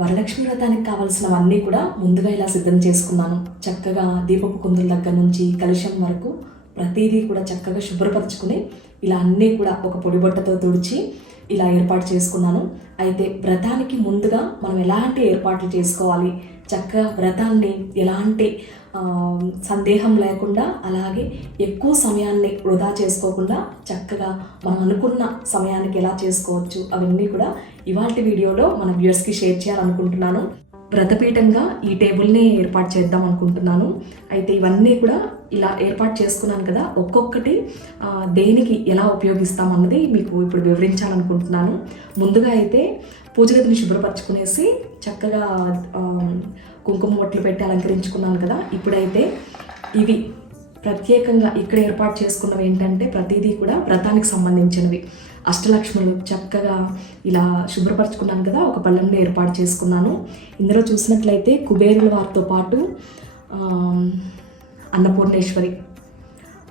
వరలక్ష్మి వ్రతానికి కావాల్సినవన్నీ కూడా ముందుగా ఇలా సిద్ధం చేసుకున్నాను. చక్కగా దీపపు కుందుల దగ్గర నుంచి కలుషం వరకు ప్రతిదీ కూడా చక్కగా శుభ్రపరచుకుని ఇలా అన్నీ కూడా ఒక పొడి బొట్టతో తుడిచి ఇలా ఏర్పాటు చేసుకున్నాను. అయితే వ్రతానికి ముందుగా మనం ఎలాంటి ఏర్పాట్లు చేసుకోవాలి? చక్కగా వ్రతాన్ని ఎలాంటి సందేహం లేకుండా అలాగే ఎక్కువ సమయాన్ని వృధా చేసుకోకుండా చక్కగా మనం అనుకున్న సమయానికి ఎలా చేసుకోవచ్చు అవన్నీ కూడా ఇవాళ వీడియోలో మన వ్యూయర్స్కి షేర్ చేయాలనుకుంటున్నాను. వ్రతపీఠంగా ఈ టేబుల్ని ఏర్పాటు చేద్దాం అనుకుంటున్నాను. అయితే ఇవన్నీ కూడా ఇలా ఏర్పాటు చేసుకున్నాను కదా ఒక్కొక్కటి దేనికి ఎలా ఉపయోగిస్తాం అన్నది మీకు ఇప్పుడు వివరించాలనుకుంటున్నాను. ముందుగా అయితే పూజగదిని శుభ్రపరచుకునేసి చక్కగా కుంకుమ బొట్లు పెట్టి అలంకరించుకున్నాను కదా. ఇప్పుడైతే ఇవి ప్రత్యేకంగా ఇక్కడ ఏర్పాటు చేసుకున్నవి ఏంటంటే ప్రతిదీ కూడా వ్రతానికి సంబంధించినవి. అష్టలక్ష్ములు చక్కగా ఇలా శుభ్రపరచుకున్నాను కదా ఒక పళ్ళెంలో ఏర్పాటు చేసుకున్నాను. ఇందులో చూసినట్లయితే కుబేరుల వారితో పాటు అన్నపూర్ణేశ్వరి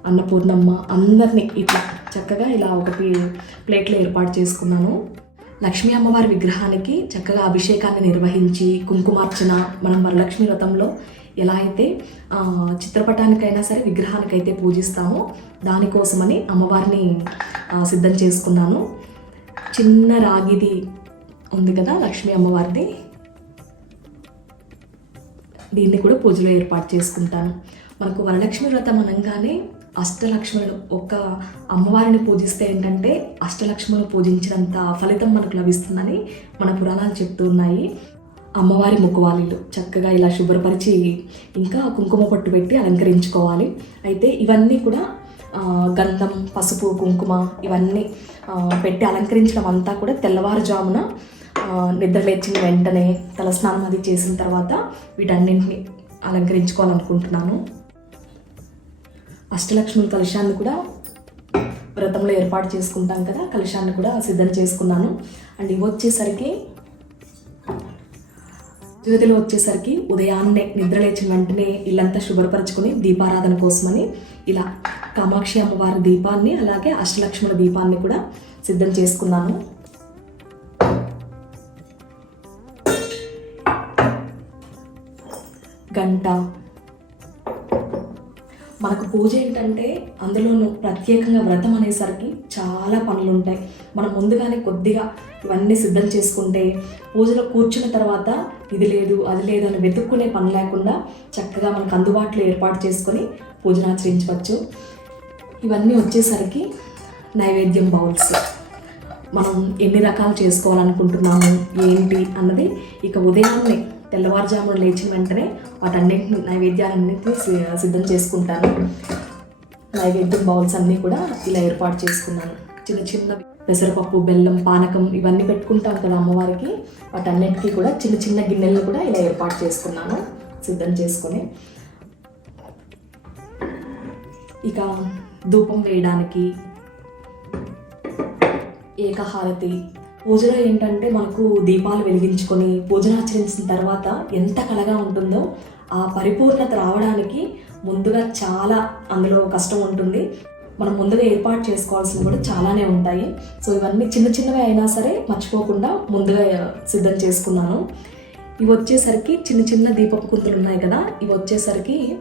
అన్నపూర్ణమ్మ అందరినీ ఇట్లా చక్కగా ఇలా ఒక ప్లే- ప్లేట్లో ఏర్పాటు చేసుకున్నాను. లక్ష్మీ అమ్మవారి విగ్రహానికి చక్కగా అభిషేకాన్ని నిర్వహించి కుంకుమార్చన మనం వరలక్ష్మి వ్రతంలో ఎలా అయితే చిత్రపటానికైనా సరే విగ్రహానికైతే పూజిస్తామో దానికోసమని అమ్మవారిని సిద్ధం చేసుకున్నాను. చిన్న రాగిది ఉంది కదా లక్ష్మీ అమ్మవారిది. దీన్ని కూడా పూజలో ఏర్పాటు చేసుకుంటాను. మనకు వరలక్ష్మి వ్రతం అనగానే అష్టలక్ష్ములు ఒక అమ్మవారిని పూజిస్తే ఏంటంటే అష్టలక్ష్ములు పూజించినంత ఫలితం మనకు లభిస్తుందని మన పురాణాలు చెప్తూ ఉన్నాయి. అమ్మవారి ముఖవాళీలు చక్కగా ఇలా శుభ్రపరిచి ఇంకా కుంకుమ పట్టు పెట్టి అలంకరించుకోవాలి. అయితే ఇవన్నీ కూడా గంధం పసుపు కుంకుమ ఇవన్నీ పెట్టి అలంకరించడం అంతా కూడా తెల్లవారుజామున ఆ, నిద్ర లేచిన వెంటనే తలస్నానం అది చేసిన తర్వాత వీటన్నింటిని అలంకరించుకోవాలనుకుంటున్నాను. అష్టలక్ష్ముల కలశాన్ని కూడా వ్రతంలో ఏర్పాటు చేసుకుంటాం కదా కలశాన్ని కూడా సిద్ధం చేసుకున్నాను. అండ్ ఇవి వచ్చేసరికి జ్యోతిలో వచ్చేసరికి ఉదయాన్నే నిద్ర లేచిన వెంటనే ఇల్లంతా శుభ్రపరచుకొని దీపారాధన కోసమని ఇలా కామాక్షి అమ్మవారి దీపాన్ని అలాగే అష్టలక్ష్ముల దీపాన్ని కూడా సిద్ధం చేసుకున్నాను. గంట మనకు పూజ ఏంటంటే అందులోనూ ప్రత్యేకంగా వ్రతం అనేసరికి చాలా పనులు ఉంటాయి మనం ముందుగానే కొద్దిగా ఇవన్నీ సిద్ధం చేసుకుంటే పూజలో కూర్చున్న తర్వాత ఇది లేదు అది లేదు అని వెతుక్కునే పని లేకుండా చక్కగా మనకు అందుబాటులో ఏర్పాటు చేసుకొని పూజను ఆచరించవచ్చు. ఇవన్నీ వచ్చేసరికి నైవేద్యం బౌల్స్. మనం ఎన్ని రకాలు చేసుకోవాలనుకుంటున్నాము ఏంటి అన్నది ఇక ఉదయాన్నే తెల్లవారుజామున లేచిన వెంటనే వాటన్నింటిని నైవేద్యాలన్నింటినీ సి- సిద్ధం చేసుకుంటాను. నైవేద్యం బౌల్స్ అన్నీ కూడా ఇలా ఏర్పాటు చేసుకున్నాను. చిన్న చిన్న పెసరపప్పు బెల్లం పానకం ఇవన్నీ పెట్టుకుంటాం కదా అమ్మవారికి. వాటన్నిటికీ కూడా చిన్న చిన్న గిన్నెలను కూడా ఇలా ఏర్పాటు చేసుకున్నాను సిద్ధం చేసుకొని. ఇక ధూపం వేయడానికి ఏకహారతి పూజలో ఏంటంటే మనకు దీపాలు వెలిగించుకొని పూజన ఆచరించిన తర్వాత ఎంత కళగా ఉంటుందో ఆ పరిపూర్ణత రావడానికి ముందుగా చాలా అందులో కష్టం ఉంటుంది. మనం ముందుగా ఏర్పాటు చేసుకోవాల్సినవి కూడా చాలానే ఉంటాయి. సో ఇవన్నీ చిన్న చిన్నవి అయినా సరే మర్చిపోకుండా ముందుగా సిద్ధం చేసుకున్నాను. ఇవి వచ్చేసరికి చిన్న చిన్న దీపపు కుంతులు ఉన్నాయి కదా? ఇవి వచ్చేసరికి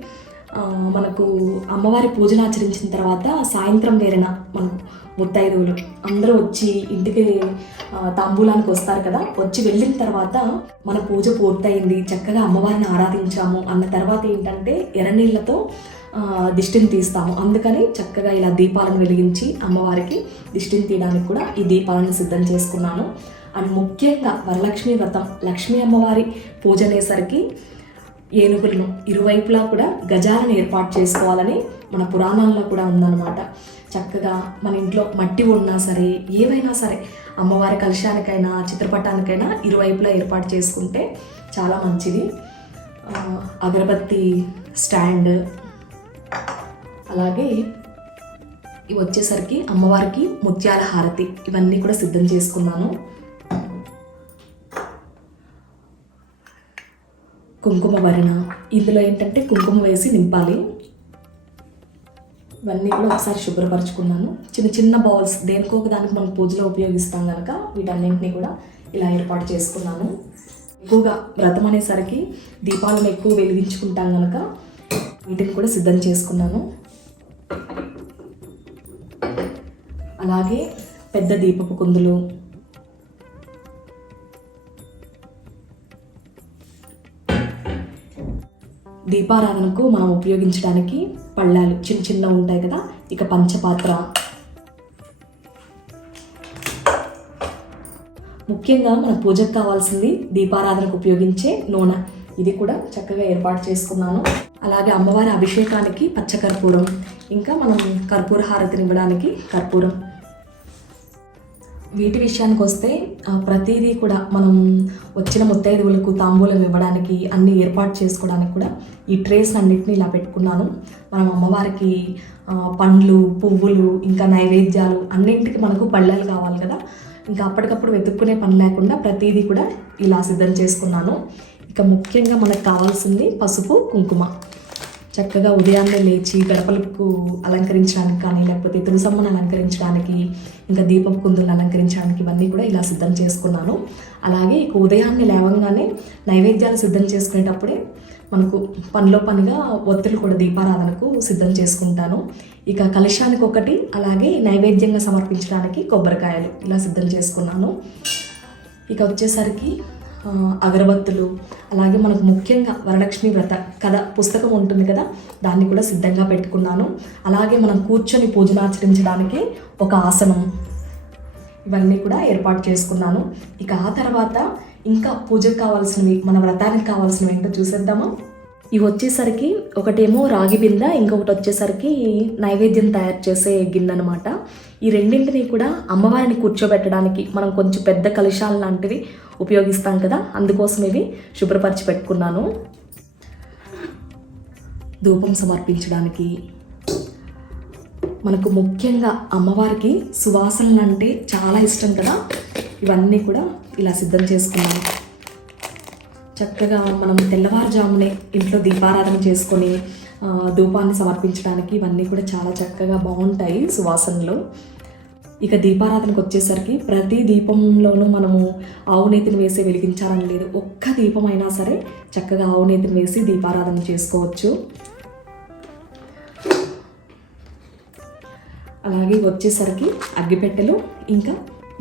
మనకు అమ్మవారి పూజను ఆచరించిన తర్వాత సాయంత్రం వేరేన మనం ముత్తైదువులు అందరూ వచ్చి ఇంటికి తాంబూలానికి వస్తారు కదా. వచ్చి వెళ్ళిన తర్వాత మన పూజ పూర్తయింది. చక్కగా అమ్మవారిని ఆరాధించాము. అన్న తర్వాత ఏంటంటే ఎర్రనీళ్ళతో దిష్టిని తీస్తాము. అందుకని చక్కగా ఇలా దీపాలను వెలిగించి అమ్మవారికి దిష్టిని తీయడానికి కూడా ఈ దీపాలను సిద్ధం చేసుకున్నాను. అండ్ ముఖ్యంగా వరలక్ష్మి వ్రతం లక్ష్మీ అమ్మవారి పూజ అనేసరికి ఏనుగులను ఇరువైపులా కూడా గజాలను ఏర్పాటు చేసుకోవాలని మన పురాణాల్లో కూడా ఉందన్నమాట. చక్కగా మన ఇంట్లో మట్టి ఉన్నా సరే ఏవైనా సరే అమ్మవారి కలశానికైనా చిత్రపటానికైనా ఇరువైపులా ఏర్పాటు చేసుకుంటే చాలా మంచిది. అగరబత్తి స్టాండ్ అలాగే ఇవి వచ్చేసరికి అమ్మవారికి ముత్యాల హారతి. ఇవన్నీ కూడా సిద్ధం చేసుకున్నాను. కుంకుమ వరణ ఇందులో ఏంటంటే కుంకుమ వేసి నింపాలి. ఇవన్నీ కూడా ఒకసారి శుభ్రపరచుకున్నాను. చిన్న చిన్న బౌల్స్ దేనికో ఒక దానికి మనం పూజలో ఉపయోగిస్తాం కనుక వీటన్నింటినీ కూడా ఇలా ఏర్పాటు చేసుకున్నాను. ఎక్కువగా వ్రతం అనేసరికి దీపాలను ఎక్కువ వెలిగించుకుంటాం కనుక వీటిని కూడా సిద్ధం చేసుకున్నాను. అలాగే పెద్ద దీపపు కుందులు దీపారాధనకు మనం ఉపయోగించడానికి పళ్ళాలు చిన్న చిన్న ఉంటాయి కదా ఇక పంచపాత్ర. ముఖ్యంగా మన పూజకు కావాల్సింది దీపారాధనకు ఉపయోగించే నూనె. ఇది కూడా చక్కగా ఏర్పాటు చేసుకున్నాను. అలాగే అమ్మవారి అభిషేకానికి పచ్చకర్పూరం ఇంకా మనం కర్పూర హారతిని ఇవ్వడానికి కర్పూరం. వీటి విషయానికి వస్తే ప్రతిదీ కూడా మనం వచ్చిన ముత్తైదువులకు తాంబూలం ఇవ్వడానికి అన్ని ఏర్పాటు చేసుకోవడానికి కూడా ఈ ట్రేస్ అన్నిటిని ఇలా పెట్టుకున్నాను. మనం అమ్మవారికి పండ్లు పువ్వులు ఇంకా నైవేద్యాలు అన్నింటికి మనకు పళ్ళాలు కావాలి కదా. ఇంకా అప్పటికప్పుడు వెతుక్కునే పని లేకుండా ప్రతిదీ కూడా ఇలా సిద్ధం చేసుకున్నాను. ఇక ముఖ్యంగా మనకు కావాల్సింది పసుపు కుంకుమ. చక్కగా ఉదయాన్నే లేచి గడపలకు అలంకరించడానికి కానీ లేకపోతే తులసమ్మను అలంకరించడానికి ఇంకా దీపం కుందులను అలంకరించడానికి ఇవన్నీ కూడా ఇలా సిద్ధం చేసుకున్నాను. అలాగే ఇక ఉదయాన్నే లేవంగానే నైవేద్యాలు సిద్ధం చేసుకునేటప్పుడే మనకు పనిలో పనిగా ఒత్తులు కూడా దీపారాధనకు సిద్ధం చేసుకుంటాను. ఇక కలశానికి ఒకటి అలాగే నైవేద్యంగా సమర్పించడానికి కొబ్బరికాయలు ఇలా సిద్ధం చేసుకున్నాను. ఇక వచ్చేసరికి అగరబత్తులు అలాగే మనకు ముఖ్యంగా వరలక్ష్మి వ్రత కథ పుస్తకం ఉంటుంది కదా దాన్ని కూడా సిద్ధంగా పెట్టుకున్నాను. అలాగే మనం కూర్చొని పూజలు ఆచరించడానికి ఒక ఆసనం ఇవన్నీ కూడా ఏర్పాటు చేసుకున్నాను. ఇక ఆ తర్వాత ఇంకా పూజకు కావాల్సినవి మన వ్రతానికి కావాల్సినవి ఏంటో చూసేద్దామా? ఇవి వచ్చేసరికి ఒకటేమో రాగి బిందె ఇంకొకటి వచ్చేసరికి నైవేద్యం తయారు చేసే గిన్నె అనమాట ఈ రెండింటిని కూడా అమ్మవారిని కూర్చోబెట్టడానికి మనం కొంచెం పెద్ద కలుషాలు లాంటివి ఉపయోగిస్తాం కదా. అందుకోసం ఇవి శుభ్రపరిచి పెట్టుకున్నాను. ధూపం సమర్పించడానికి. మనకు ముఖ్యంగా అమ్మవారికి సువాసనలు అంటే చాలా ఇష్టం కదా. ఇవన్నీ కూడా ఇలా సిద్ధం చేసుకున్నాను. చక్కగా మనం తెల్లవారుజామునే ఇంట్లో దీపారాధన చేసుకొని ధూపాన్ని సమర్పించడానికి ఇవన్నీ కూడా చాలా చక్కగా బాగుంటాయి సువాసనలు. ఇక దీపారాధనకు వచ్చేసరికి ప్రతి దీపంలోనూ మనము ఆవు నేతిని వేసి వెలిగించాలని లేదు. ఒక్క దీపం అయినా సరే చక్కగా ఆవు నేతిని వేసి దీపారాధన చేసుకోవచ్చు. అలాగే వచ్చేసరికి అగ్గిపెట్టెలు ఇంకా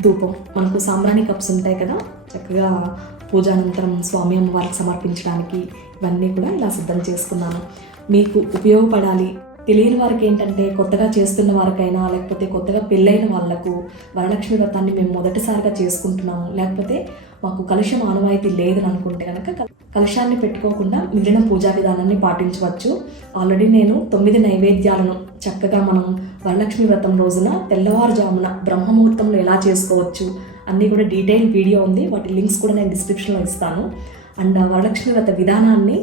ధూపం. మనకు సాంబ్రాణి కప్స్ ఉంటాయి కదా చక్కగా పూజానంతరం స్వామి అమ్మవారికి సమర్పించడానికి ఇవన్నీ కూడా ఇలా సిద్ధం చేసుకున్నాను. మీకు ఉపయోగపడాలి తెలియని వారికి ఏంటంటే కొత్తగా చేస్తున్న వారికైనా లేకపోతే కొత్తగా పెళ్ళైన వాళ్ళకు వరలక్ష్మి వ్రతాన్ని మేము మొదటిసారిగా చేసుకుంటున్నాము. లేకపోతే మాకు కలుషం ఆనవాయితీ లేదని అనుకుంటే కనుక కలుషాన్ని కలశాన్ని పెట్టుకోకుండా మిగిలిన పూజా విధానాన్ని పాటించవచ్చు. ఆల్రెడీ నేను తొమ్మిది నైవేద్యాలను చక్కగా మనం వరలక్ష్మి వ్రతం రోజున తెల్లవారుజామున బ్రహ్మముహూర్తంలో ఎలా చేసుకోవచ్చు అన్నీ కూడా డీటెయిల్ వీడియో ఉంది. వాటి లింక్స్ కూడా నేను డిస్క్రిప్షన్లో ఇస్తాను. అండ్ వరలక్ష్మి వ్రత విధానాన్ని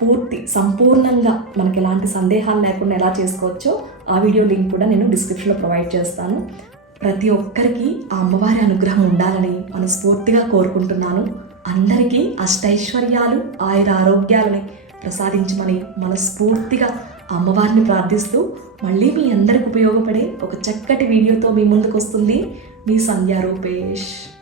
పూర్తి సంపూర్ణంగా మనకి ఎలాంటి సందేహాలు లేకుండా ఎలా చేసుకోవచ్చో ఆ వీడియో లింక్ కూడా నేను డిస్క్రిప్షన్లో ప్రొవైడ్ చేస్తాను. ప్రతి ఒక్కరికి ఆ అమ్మవారి అనుగ్రహం ఉండాలని మనస్ఫూర్తిగా కోరుకుంటున్నాను. అందరికీ అష్టైశ్వర్యాలు ఆయుర ఆరోగ్యాలని ప్రసాదించమని మనస్ఫూర్తిగా అమ్మవారిని ప్రార్థిస్తూ మళ్ళీ మీ అందరికి ఉపయోగపడే ఒక చక్కటి వీడియోతో మీ ముందుకు వస్తుంది మీ సంధ్యా రూపేష్